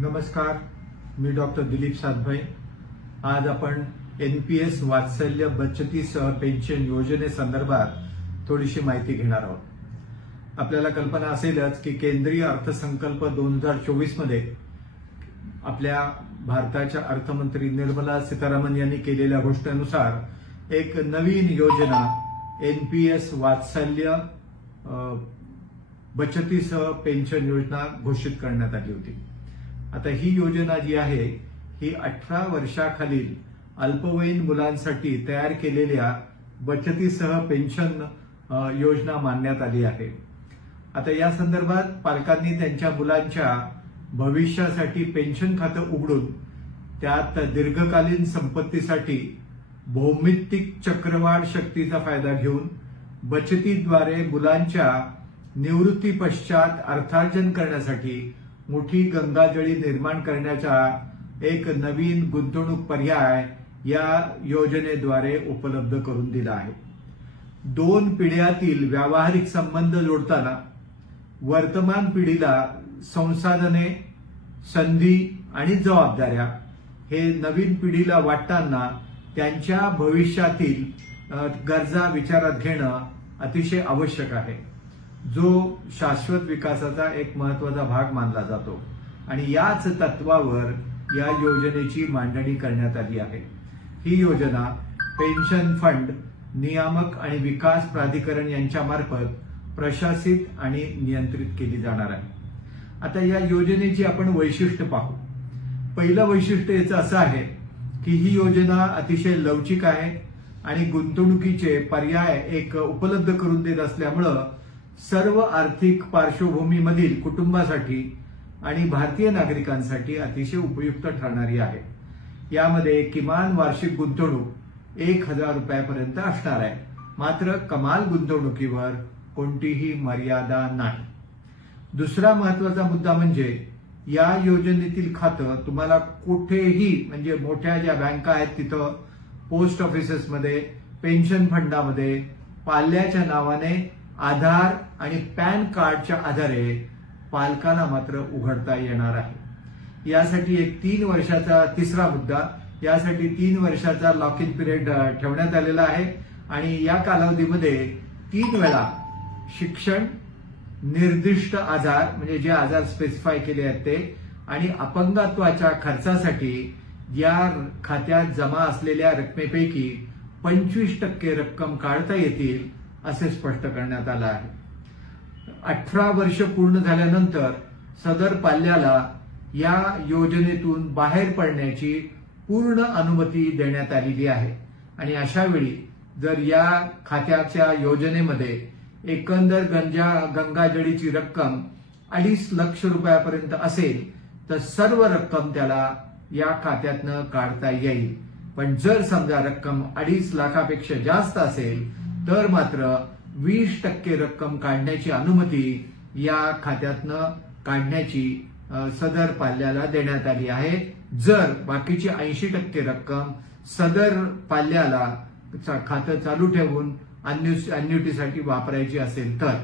नमस्कार, मी डॉक्टर दिलीप सातभाई। आज आपण NPS वात्सल्य बचतीसह पेन्शन योजनेसंदर्भात थोडीशी माहिती घेणार आहोत। आपल्याला कल्पना असेलच की केंद्रीय अर्थसंकल्प 2024 मध्ये आपल्या भारताच्या अर्थमंत्री निर्मला सीतारामन यांनी केलेल्या घोषणेनुसार एक नवीन योजना NPS वात्सल्य बचतीसह पेन्शन योजना घोषित करण्यात आली होती। आता ही योजना जी आहे ही 18 वर्षाखालील अल्पवयीन मुलांसाठी तयार केलेल्या बचतीसह पेन्शन योजना मानण्यात आली आहे। आता या संदर्भात पालकांनी त्यांच्या मुलांच्या भविष्यासाठी पेन्शन खातं उघडून त्यात दीर्घकालीन संपत्तीसाठी भौमितिक चक्रवाढ शक्तीचा फायदा घेऊन बचतीद्वारे मुलांच्या निवृत्ती पश्चात अर्थार्जन करण्यासाठी मोठी गंगाजळी निर्माण करण्याचा एक नवीन गुंतवणूक पर्याय या योजनेद्वारे उपलब्ध करून दिला आहे। 2 पिढ्यातील व्यावहारिक संबंध जोडताना वर्तमान पिढीला संसाधने, संधी आणि जबाबदाऱ्या हे नवीन पिढीला वाटताना त्यांच्या भविष्यातील गरजा विचारात घेणं अतिशय आवश्यक आहे, जो शाश्वत विकासाचा एक महत्त्वाचा भाग मानला जातो आणि याच तत्वावर या योजनेची मांडणी करण्यात आली आहे। ही योजना पेन्शन फंड नियामक आणि विकास प्राधिकरण यांच्यामार्फत प्रशासित आणि नियंत्रित केली जाणार आहे। आता या योजनेची आपण वैशिष्ट्य पाहू। पहिलं वैशिष्ट्य याचं असं आहे की ही योजना अतिशय लवचिक आहे आणि गुंतवणुकीचे पर्याय एक उपलब्ध करून देत असल्यामुळं सर्व आर्थिक पार्श्वभूमीमधील कुटुंबासाठी आणि भारतीय नागरिकांसाठी अतिशय उपयुक्त ठरणारी आहे। यामध्ये किमान वार्षिक गुंतवणूक 1000 रुपयापर्यंत असणार आहे, मात्र कमाल गुंतवणुकीवर कोणतीही मर्यादा नाही। दुसरा महत्त्वाचा मुद्दा म्हणजे या योजनेतील खातं तुम्हाला कुठेही, म्हणजे मोठ्या ज्या बँका आहेत तिथं, पोस्ट ऑफिसेसमध्ये, पेन्शन फंडामध्ये पाल्याच्या नावाने आधार आणि पॅन कार्डच्या आधारे पालकाला मात्र उघडता येणार आहे। यासाठी एक 3 वर्षाचा तिसरा मुद्दा, यासाठी 3 वर्षाचा लॉक इन पिरियड ठेवण्यात आलेला आहे आणि या कालावधीमध्ये 3 वेळा शिक्षण, निर्दिष्ट आजार म्हणजे जे आजार स्पेसिफाय केले आहेत ते, आणि अपंगत्वाच्या खर्चासाठी या खात्यात जमा असलेल्या रकमेपैकी 25% रक्कम काढता येतील असे स्पष्ट करण्यात आलं आहे। 18 वर्ष पूर्ण झाल्यानंतर सदर पाल्याला या योजनेतून बाहेर पडण्याची पूर्ण अनुमती देण्यात आलेली आहे आणि अशा वेळी जर या खात्याच्या योजनेमध्ये एकंदर गंगाजळीची रक्कम 2.5 लाख रुपयापर्यंत असेल तर सर्व रक्कम त्याला या खात्यातनं काढता येईल। पण जर समजा रक्कम 2.5 लाखापेक्षा जास्त असेल तर मात्र 20% रक्कम काढण्याची अनुमती या खात्यातनं काढण्याची सदर पाल्याला देण्यात आली आहे, जर बाकीची 80% रक्कम सदर पाल्याला खातं चालू ठेवून अन्युटीसाठी वापरायची असेल तर।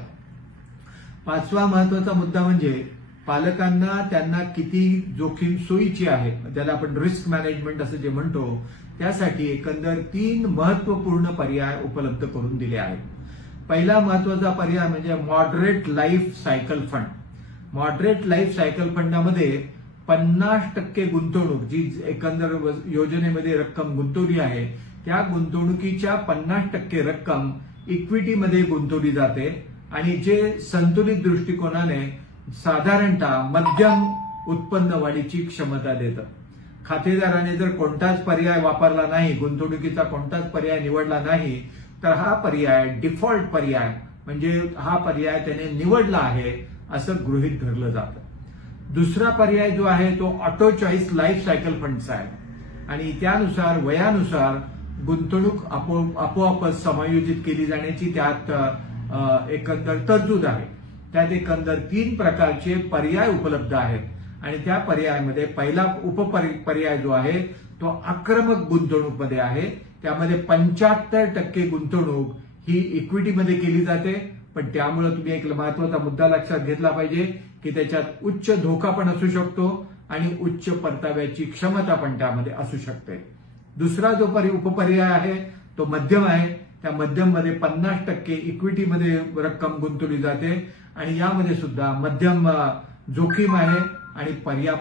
5वा महत्त्वाचा मुद्दा म्हणजे पालकांना त्यांना किती जोखीम सोयीची आहे, त्याला आपण रिस्क मॅनेजमेंट असं जे म्हणतो, त्यासाठी एकंदर 3 महत्त्वपूर्ण पर्याय उपलब्ध करून दिले आहेत। पहिला महत्त्वाचा पर्याय म्हणजे moderate life cycle fund. Moderate life cycle फंडामध्ये 50% गुंतवणूक, जी एकंदर योजनेमध्ये रक्कम गुंतवली आहे त्या गुंतवणुकीच्या 50% रक्कम इक्विटीमध्ये गुंतवली जाते आणि जे संतुलित दृष्टिकोनाने साधारणतः मध्यम उत्पन्न वाढीची क्षमता देतं। खातेदाराने जर कोणताच पर्याय वापरला नाही, गुंतवणुकीचा कोणताच पर्याय निवडला नाही, तर हा पर्याय डिफॉल्ट पर्याय म्हणजे हा पर्याय त्याने निवडला आहे असं गृहीत धरलं जातं। दुसरा पर्याय जो आहे तो ऑटो चॉईस लाईफ सायकल फंडचा आहे आणि त्यानुसार वयानुसार गुंतवणूक आपोआपच समायोजित केली जाण्याची त्यात एकंदर तरतूद आहे। त्यात एकंदर 3 प्रकारचे पर्याय उपलब्ध आहेत आणि त्या पर्यायामध्ये पहिला उपपर्याय जो आहे तो आक्रमक गुंतवणूकमध्ये आहे। त्यामध्ये 75% गुंतवणूक ही इक्विटीमध्ये केली जाते, पण त्यामुळे तुम्ही एक महत्त्वाचा मुद्दा लक्षात घेतला पाहिजे की त्याच्यात उच्च धोका पण असू शकतो आणि उच्च परताव्याची क्षमता पण त्यामध्ये असू शकते. दुसरा जो उपपर्याय आहे तो मध्यम आहे. त्या मध्यम मध्ये 50% इक्विटीमध्ये रक्कम गुंतवली जाते आणि यामध्ये सुद्धा मध्यम जोखीम आहे आणि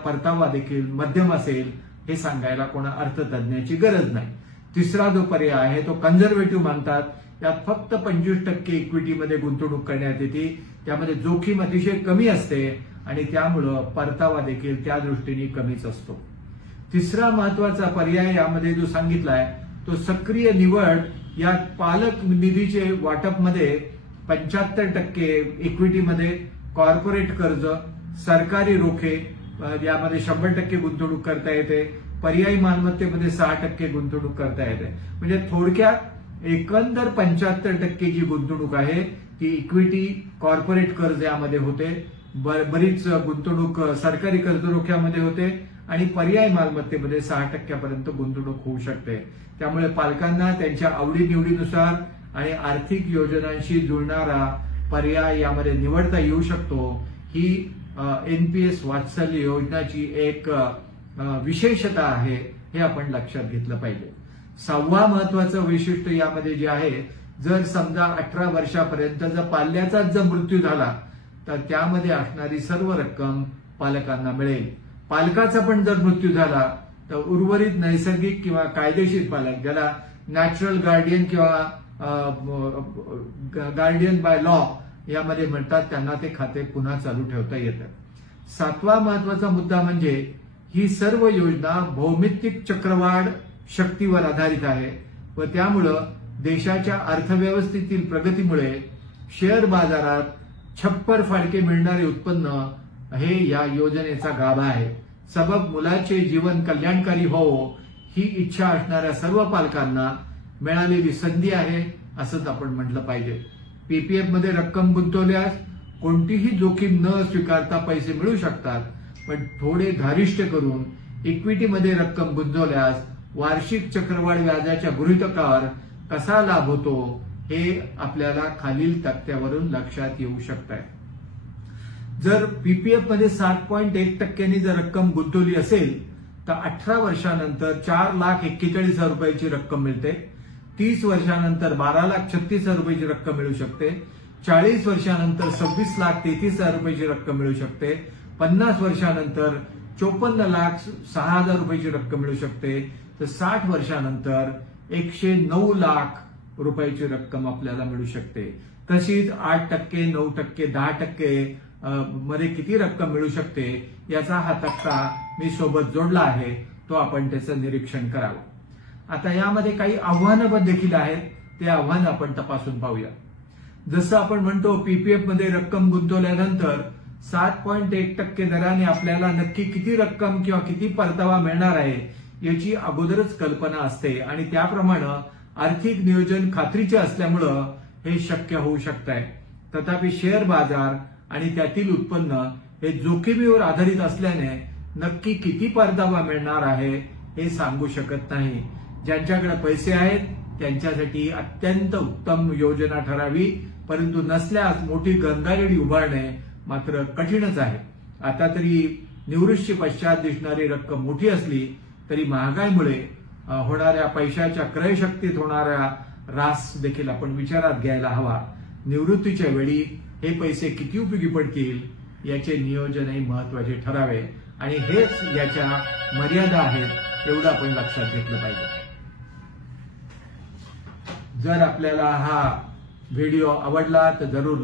परतावा देखील मध्यम असेल हे सांगायला कोणा अर्थतज्ञाची गरज नाही. तिसरा जो पर्याय आहे तो कन्झर्वेटिव्ह मानतात. यात फक्त 25% इक्विटीमध्ये गुंतवणूक करण्यात येते. त्यामध्ये जोखीम अतिशय कमी असते आणि त्यामुळं परतावा देखील त्या दृष्टीने कमीच असतो. तिसरा महत्वाचा पर्याय यामध्ये जो सांगितलाय तो सक्रिय निवड. यात पालक निधीचे वाटपमध्ये 75% इक्विटीमध्ये, कॉर्पोरेट कर्ज, सरकारी रोखे यामध्ये 100% गुंतवणूक करता येते. पर्यायी मालमत्तेमध्ये 6% गुंतवणूक करता येते. म्हणजे थोडक्यात एकंदर 75% जी गुंतवणूक आहे ती इक्विटी, कॉर्पोरेट कर्ज यामध्ये होते. बरीच गुंतवणूक सरकारी कर्ज रोख्यामध्ये होते आणि पर्यायी मालमत्तेमध्ये 6% पर्यंत गुंतवणूक होऊ शकते. त्यामुळे पालकांना त्यांच्या आवडीनिवडीनुसार आणि आर्थिक योजनांशी जुळणारा पर्याय यामध्ये निवडता येऊ शकतो. ही एनपीएस वात्सल्य योजनाची एक विशेषता आहे हे आपण लक्षात घेतलं पाहिजे. 6वं महत्वाचं वैशिष्ट्य यामध्ये जे आहे, जर समजा 18 वर्षापर्यंत जर पाल्याचाच जर मृत्यू झाला तर त्यामध्ये असणारी सर्व रक्कम पालकांना मिळेल. पालकाचा पण जर मृत्यू झाला तर उर्वरित नैसर्गिक किंवा कायदेशीर पालक, ज्याला नॅचरल गार्डियन किंवा गार्डियन बाय लॉ यामध्ये म्हणतात, त्यांना ते खाते पुन्हा चालू ठेवता येतं. 7वा महत्वाचा मुद्दा म्हणजे ही सर्व योजना भौमितिक चक्रवाढ शक्तीवर आधारित आहे व त्यामुळं देशाच्या अर्थव्यवस्थेतील प्रगतीमुळे शेअर बाजारात छप्पर फाडके मिळणारे उत्पन्न हे या योजनेचा गाभा आहे. सबब मुलाचे जीवन कल्याणकारी हो ही इच्छा असणाऱ्या सर्व पालकांना मिळालेली संधी आहे असंच आपण म्हटलं पाहिजे. पीपीएफ मध्ये रक्कम गुंतवल्यास कोणतीही जोखीम न स्वीकारता पैसे मिळू शकतात, पण थोडे धारिष्ट करून इक्विटीमध्ये रक्कम गुंतवल्यास वार्षिक चक्रवाढ व्याजाच्या गृहीतकावर कसा लाभ होतो हे आपल्याला खालील तक्त्यावरून लक्षात येऊ शकतंय. जर पीपीएफ मध्ये 7.1% जर रक्कम गुंतवली असेल तर 18 वर्षानंतर 4,41,000 रुपयाची रक्कम मिळते. 30 वर्षानंतर 12,36,000 रुपयाची रक्कम मिळू शकते. 40 वर्षानंतर 26,33,000 रुपयाची रक्कम मिळू शकते. 50 वर्षानंतर 54,06,000 रुपयाची रक्कम मिळू शकते. तर 60 वर्षानंतर 109 लाख रुपयाची रक्कम आपल्याला मिळू शकते. तशीच 8%, 9%, 10% मध्ये किती रक्कम मिळू शकते याचा हा तक्ता मी सोबत जोडला आहे, तो आपण त्याचं निरीक्षण करावं. आता यामध्ये काही आव्हानं पण देखील आहेत, ते आव्हान आपण तपासून पाहूया. जसं आपण म्हणतो पीपीएफ मध्ये रक्कम गुंतवल्यानंतर 7.1% दराने आपल्याला नक्की किती रक्कम किंवा किती परतावा मिळणार आहे याची अगोदरच कल्पना असते आणि त्याप्रमाणे आर्थिक नियोजन खात्रीचे असल्यामुळं हे शक्य होऊ शकतंय. तथापि शेअर बाजार आणि त्यातील उत्पन्न हे जोखमीवर आधारित असल्याने नक्की किती परतावा मिळणार आहे हे सांगू शकत नाही. ज्यांच्याकडे पैसे आहेत त्यांच्यासाठी अत्यंत उत्तम योजना ठरावी, परंतु नसल्यास मोठी गंगारेडी उभारणे मात्र कठीणच आहे. आता तरी निवृत्ती पश्चात दिसणारी रक्कम मोठी असली तरी महागाईमुळे होणाऱ्या पैशाच्या क्रयशक्तीत होणाऱ्या ऱ्हास देखील आपण विचारात घ्यायला हवा. निवृत्तीच्या वेळी हे पैसे किती उपयोगी पडतील याचे नियोजनही महत्वाचे ठरावे आणि हेच याच्या मर्यादा आहेत एवढं आपण लक्षात घेतलं पाहिजे. जर आपल्याला हा व्हिडिओ आवडला तर जरूर